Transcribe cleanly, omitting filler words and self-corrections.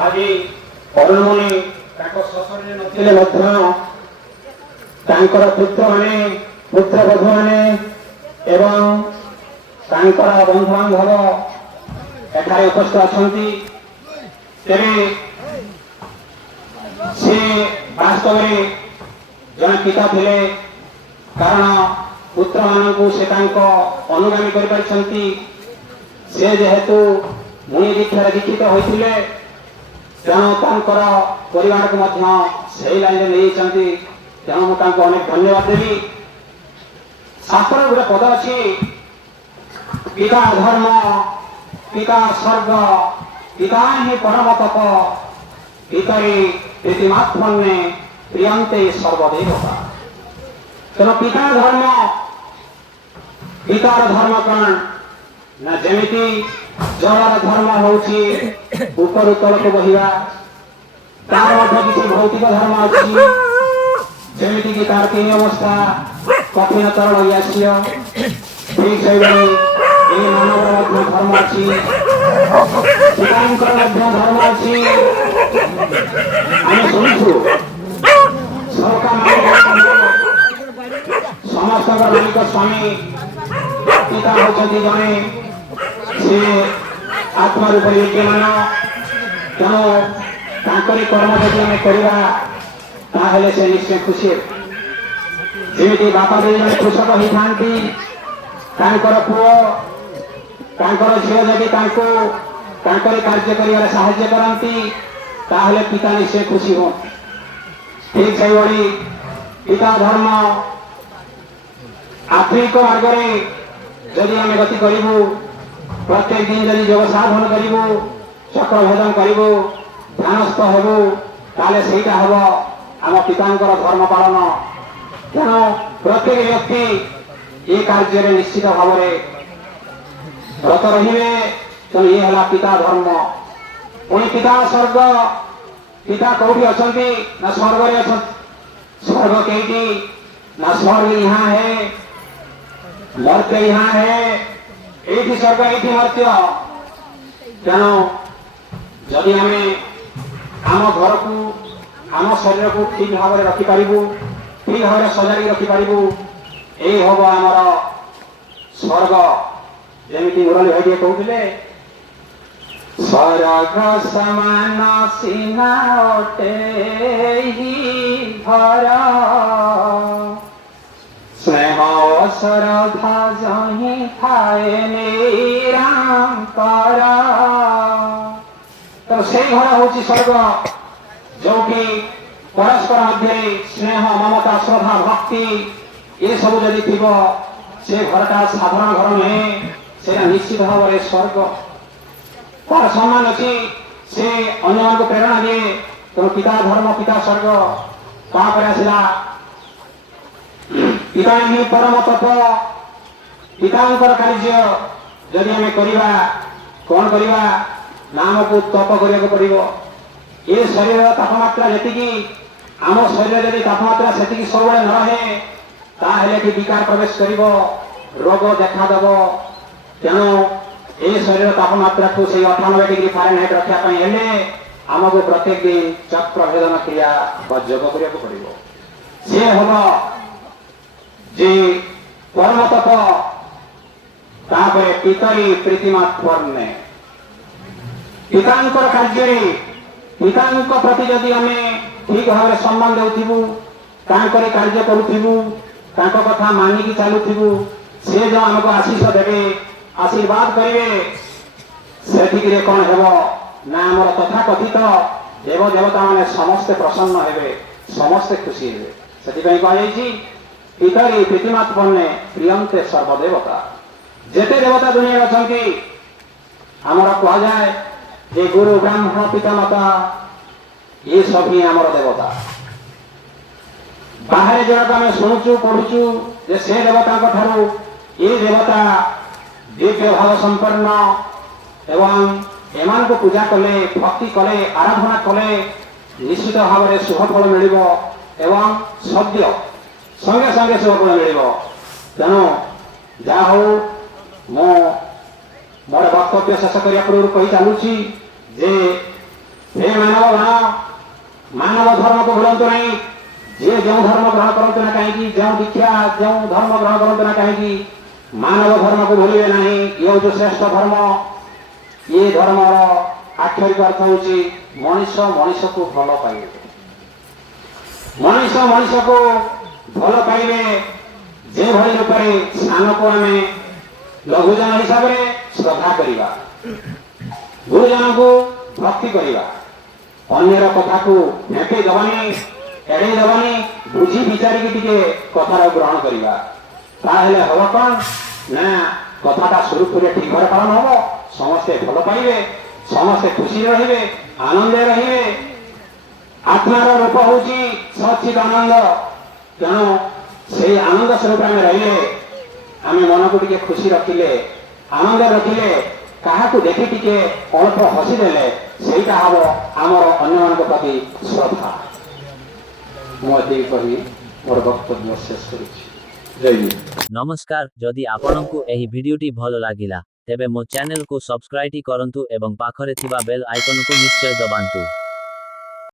ଆଜି ଅରୁଣମଣି ତାଙ୍କ ଶ୍ୱଶୁରରେ ନଥିଲେ ମଧ୍ୟ ତାଙ୍କର ପୁତ୍ରମାନେ ପୁତ୍ରବଧୂମାନେ ଏବଂ ତାଙ୍କର ବନ୍ଧୁବାନ୍ଧବ ଏଠାରେ ଉପସ୍ଥିତ ଅଛନ୍ତି। ତେବେ ସେ ବାସ୍ତବରେ ଜଣେ ପିତା ଥିଲେ, କାରଣ ପୁତ୍ରମାନଙ୍କୁ ସେ ତାଙ୍କ ଅନୁଗାମୀ କରିପାରିଛନ୍ତି। ସେ ଯେହେତୁ ମୁନି ଦୀକ୍ଷାରେ ଦୀକ୍ଷିତ ହୋଇଥିଲେ, ତେଣୁ ତାଙ୍କର ପରିବାରକୁ ମଧ୍ୟ ସେହି ଲାଇନରେ ନେଇଛନ୍ତି। ତେଣୁ ମୁଁ ତାଙ୍କୁ ଅନେକ ଧନ୍ୟବାଦ ଦେବି। ଶାସ୍ତ୍ରରେ ଗୋଟେ ପଦ ଅଛି, ପିତା ଧର୍ମ ପିତା ସ୍ୱର୍ଗ ପିତା ହିଁ ପରମ ତପ ପିତରି ପ୍ରୀତିମାତ୍ମନ୍ନେ ପ୍ରିୟନ୍ତେ ସର୍ବଦେବତା। ତେଣୁ ପିତା ଧର୍ମ, ପିତାର ଧର୍ମ କଣ ନା, ଯେମିତି ଜଳର ଧର୍ମ ହେଉଛି ଉପରୁ ତଳକୁ ବହିବା, ତାର ମଧ୍ୟ କିଛି ଭୌତିକ ଧର୍ମ ଅଛି, ଯେମିତିକି ତାର ତିନି ଅବସ୍ଥା କଠିନ ତରଳ ଗ୍ୟାସୀୟ। ଠିକ ସେଇଭଳି ଏହି ମାନବର ମଧ୍ୟ ଧର୍ମ ଅଛି, ପିତାଙ୍କର ମଧ୍ୟ ଧର୍ମ ଅଛି। ଆମେ ଶୁଣିଛୁ ସରକାର ସମସ୍ତଙ୍କର ମାଲିକ ସ୍ୱାମୀ, ପିତା ହେଉଛନ୍ତି ଜଣେ, ସେ ଆତ୍ମା ରୂପରେ ବିଦ୍ୟମାନ। ତେଣୁ ତାଙ୍କରି କର୍ମ ଯଦି ଆମେ କରିବା ତାହେଲେ ସେ ନିଶ୍ଚୟ ଖୁସି ହେବେ। ଯେମିତି ବାପା ଦୁଇ ଜଣେ କୃଷକ ହେଇଥାନ୍ତି, ତାଙ୍କର ପୁଅ ତାଙ୍କର ଝିଅ ଯଦି ତାଙ୍କୁ ତାଙ୍କରି କାର୍ଯ୍ୟ କରିବାରେ ସାହାଯ୍ୟ କରନ୍ତି ତାହେଲେ ପିତା ନିଶ୍ଚୟ ଖୁସି ହୁଅନ୍ତି। ଠିକ ସେଇଭଳି ପିତା ଧର୍ମ ଆତ୍ମିକ ମାର୍ଗରେ ଯଦି ଆମେ ଗତି କରିବୁ, ପ୍ରତ୍ୟେକ ଦିନ ଯଦି ଯୋଗ ସାଧନ କରିବୁ, ଚକ୍ର ଭେଦନ କରିବୁ, ଧ୍ୟାନସ୍ଥ ହେବୁ, ତାହେଲେ ସେଇଟା ହେବ ଆମ ପିତାଙ୍କର ଧର୍ମ ପାଳନ। ତେଣୁ ପ୍ରତ୍ୟେକ ବ୍ୟକ୍ତି ଏ କାର୍ଯ୍ୟରେ ନିଶ୍ଚିତ ଭାବରେ ବ୍ରତ ରହିବେ। ତେଣୁ ଇଏ ହେଲା ପିତା ଧର୍ମ। ପୁଣି ପିତା ସ୍ୱର୍ଗ, ପିତା କୋଉଠି ଅଛନ୍ତି ନା ସ୍ୱର୍ଗରେ ଅଛନ୍ତି। ସ୍ୱର୍ଗ କେଇଟି ନା ସ୍ୱର୍ଗ यहाँ है, ମର୍ତ୍ତ୍ୟ यहाँ है। ଏଇଠି ସ୍ୱର୍ଗ ଏଇଠି ମର୍ତ୍ତ୍ୟ। ତେଣୁ ଯଦି ଆମେ ଆମ ଘରକୁ ଆମ ଶରୀରକୁ ଠିକ ଭାବରେ ରଖିପାରିବୁ, ଠିକ ଭାବରେ ସଜାଡ଼ି ରଖିପାରିବୁ, ଏଇ ହବ ଆମର ସ୍ୱର୍ଗ। ଯେମିତି ମୁରଳୀ ଭାଇ କହୁଥିଲେ, ସ୍ୱର୍ଗ ସମାନ ସିନା ଅଟେ ଘର, ସ୍ନେହ ଶ୍ରଦ୍ଧା ଯହିଁ ଥାଏ ନିରାଙ୍କର। ତ ସେଇ ଘର ହଉଛି ସ୍ୱର୍ଗ, ଯୋଉଠି ପରସ୍ପର ମଧ୍ୟରେ ସ୍ନେହ ମମତା ଶ୍ରଦ୍ଧା ଭକ୍ତି ଏସବୁ ଯଦି ଥିବ, ସେ ଘରଟା ସାଧାରଣ ଘର ନୁହେଁ, ସେଇଟା ନିଶ୍ଚିତ ଭାବରେ ସ୍ୱର୍ଗ। ତାର ସମ୍ମାନ ଅଛି, ସେ ଅନ୍ୟମାନଙ୍କୁ ପ୍ରେରଣା ଦିଏ। ତେଣୁ ପିତା ଧର୍ମ ପିତା ସ୍ୱର୍ଗ। ତାପରେ ଆସିଲା ପିତା ହିଁ ପରମ ତପ। ପିତାଙ୍କର କାର୍ଯ୍ୟ ଯଦି ଆମେ କରିବା, କଣ କରିବା ନା ଆମକୁ ତପ କରିବାକୁ ପଡିବ। ଏ ଶରୀରର ତାପମାତ୍ରା ଯେତିକି, ଆମ ଶରୀରରେ ଯଦି ତାପମାତ୍ରା ସେତିକି ସବୁବେଳେ ନ ରହେ, ତାହେଲେ ଏଠି ବିକାର ପ୍ରବେଶ କରିବ, ରୋଗ ଦେଖାଦେବ। ତେଣୁ ଏ ଶରୀର ତାପମାତ୍ରାକୁ ସେଇ 98 ଡିଗ୍ରୀ ଫାରେନହାଇଟ୍ ରଖିବା ପାଇଁ ହେଲେ ଆମକୁ ପ୍ରତ୍ୟେକ ଦିନ ଚକ୍ର ଭେଦନ କ୍ରିୟା ବା ଯୋଗ କରିବାକୁ ପଡିବ। ସେ ହବ ଯେ ପରମ ତପ। ତାପରେ ପିତରି ପ୍ରୀତିମାତ୍ମନ୍ନେ, ପିତାଙ୍କର କାର୍ଯ୍ୟରେ ପିତାଙ୍କ ପ୍ରତି ଯଦି ଆମେ ଠିକ ଭାବରେ ସମ୍ମାନ ଦେଉଥିବୁ, ତାଙ୍କରି କାର୍ଯ୍ୟ କରୁଥିବୁ, ତାଙ୍କ କଥା ମାନିକି ଚାଲୁଥିବୁ, ସେ ଯେଉଁ ଆମକୁ ଆଶୀଷ ଦେବେ, ଆଶୀର୍ବାଦ କରିବେ, ସେତିକିରେ କଣ ହେବ ନା ଆମର ତଥାକଥିତ ଦେବ ଦେବତା ମାନେ ସମସ୍ତେ ପ୍ରସନ୍ନ ହେବେ, ସମସ୍ତେ ଖୁସି ହେବେ। ସେଥିପାଇଁ କୁହାଯାଇଛି ପିତରି ପ୍ରୀତିମାତ୍ମନ୍ନେ ପ୍ରିୟନ୍ତେ ସର୍ବଦେବତା। ଯେତେ ଦେବତା ଦୁନିଆରେ ଅଛନ୍ତି, ଆମର କୁହାଯାଏ ଯେ ଗୁରୁ ବ୍ରାହ୍ମଣ ପିତା ମାତା ये सब ही ଆମର ଦେବତା। ବାହାରେ ଯେଉଁଟାକୁ ଆମେ ଶୁଣୁଛୁ ପଢୁଛୁ ଯେ ସେ ଦେବତାଙ୍କ ଠାରୁ ଏ ଦେବତା ଦିବ୍ୟ ଭାବ ସମ୍ପନ୍ନ ଏବଂ ଏମାନଙ୍କୁ ପୂଜା କଲେ, ଭକ୍ତି କଲେ, ଆରାଧନା କଲେ ନିଶ୍ଚିତ ଭାବରେ ଶୁଭଫଳ ମିଳିବ ଏବଂ ସଦ୍ୟ ସଙ୍ଗେ ସଙ୍ଗେ ଶୁଭଫଳ ମିଳିବ। ତେଣୁ ଯାହା ହଉ, ମୁଁ ମୋର ବକ୍ତବ୍ୟ ଶେଷ କରିବା ପୂର୍ବରୁ କହି ଚାଲୁଛି ଯେ ହେ ମାନବ ମାନବ ଧର୍ମକୁ ଭୁଲନ୍ତୁ ନାହିଁ। ଯିଏ ଯେଉଁ ଧର୍ମ ଗ୍ରହଣ କରନ୍ତୁ ନା କାହିଁକି, ଯେଉଁ ଦୀକ୍ଷା ଯେଉଁ ଧର୍ମ ଗ୍ରହଣ କରନ୍ତୁ ନା କାହିଁକି, ମାନବ ଧର୍ମକୁ ଭୁଲିବେ ନାହିଁ। ଇଏ ହେଉଛି ଶ୍ରେଷ୍ଠ ଧର୍ମ। ଏ ଧର୍ମର ଆକ୍ଷରିକ ଅର୍ଥ ହେଉଛି ମଣିଷ ମଣିଷକୁ ଭଲ ପାଇବେ। ମଣିଷ ମଣିଷକୁ ଭଲ ପାଇବେ। ଯେଭଳି ରୂପରେ ସାନକୁ ଆମେ ଲଘୁଜନ ହିସାବରେ ଶ୍ରଦ୍ଧା କରିବା, ଗୁରୁଜନଙ୍କୁ ଭକ୍ତି କରିବା, ଅନ୍ୟର କଥାକୁ ଢେକେଇ ଦେବାନି, ଏଡ଼େଇ ଦେବାନି, ବୁଝି ବିଚାରିକି ଟିକେ କଥାର ଗ୍ରହଣ କରିବା। ତାହେଲେ ହବ କ'ଣ ନା କଥାଟା ସୁରୁଖୁରୁରେ ଠିକ୍ ଭାବରେ ପାଳନ ହବ। ସମସ୍ତେ ଭଲ ପାଇବେ, ସମସ୍ତେ ଖୁସିରେ ରହିବେ, ଆନନ୍ଦରେ ରହିବେ। ଆତ୍ମାର ରୂପ ହେଉଛି ସଚିତ ଆନନ୍ଦ। ତେଣୁ ସେଇ ଆନନ୍ଦ ସ୍ୱରୂପ ଆମେ ରହିଲେ, ଆମେ ମନକୁ ଟିକେ ଖୁସି ରଖିଲେ, ଆନନ୍ଦ ରଖିଲେ, କାହାକୁ ଦେଖି ଟିକେ ଅଳ୍ପ ହସି ଦେଲେ, ସେଇଟା ହବ ଆମର ଅନ୍ୟମାନଙ୍କ ପ୍ରତି ଶ୍ରଦ୍ଧା। ମୁଁ ଏତିକି କହି ମୋର ବକ୍ତବ୍ୟ ଶେଷ କରୁଛି। ଜୟ ହିନ୍ଦ। नमस्कार जदि आपनकु एही भिडियोटी भलो लागिला तेबे मो चैनल को सब्सक्राइब करंतु एवं पाखरे थिबा बेल आइकन को निश्चय दबांतु।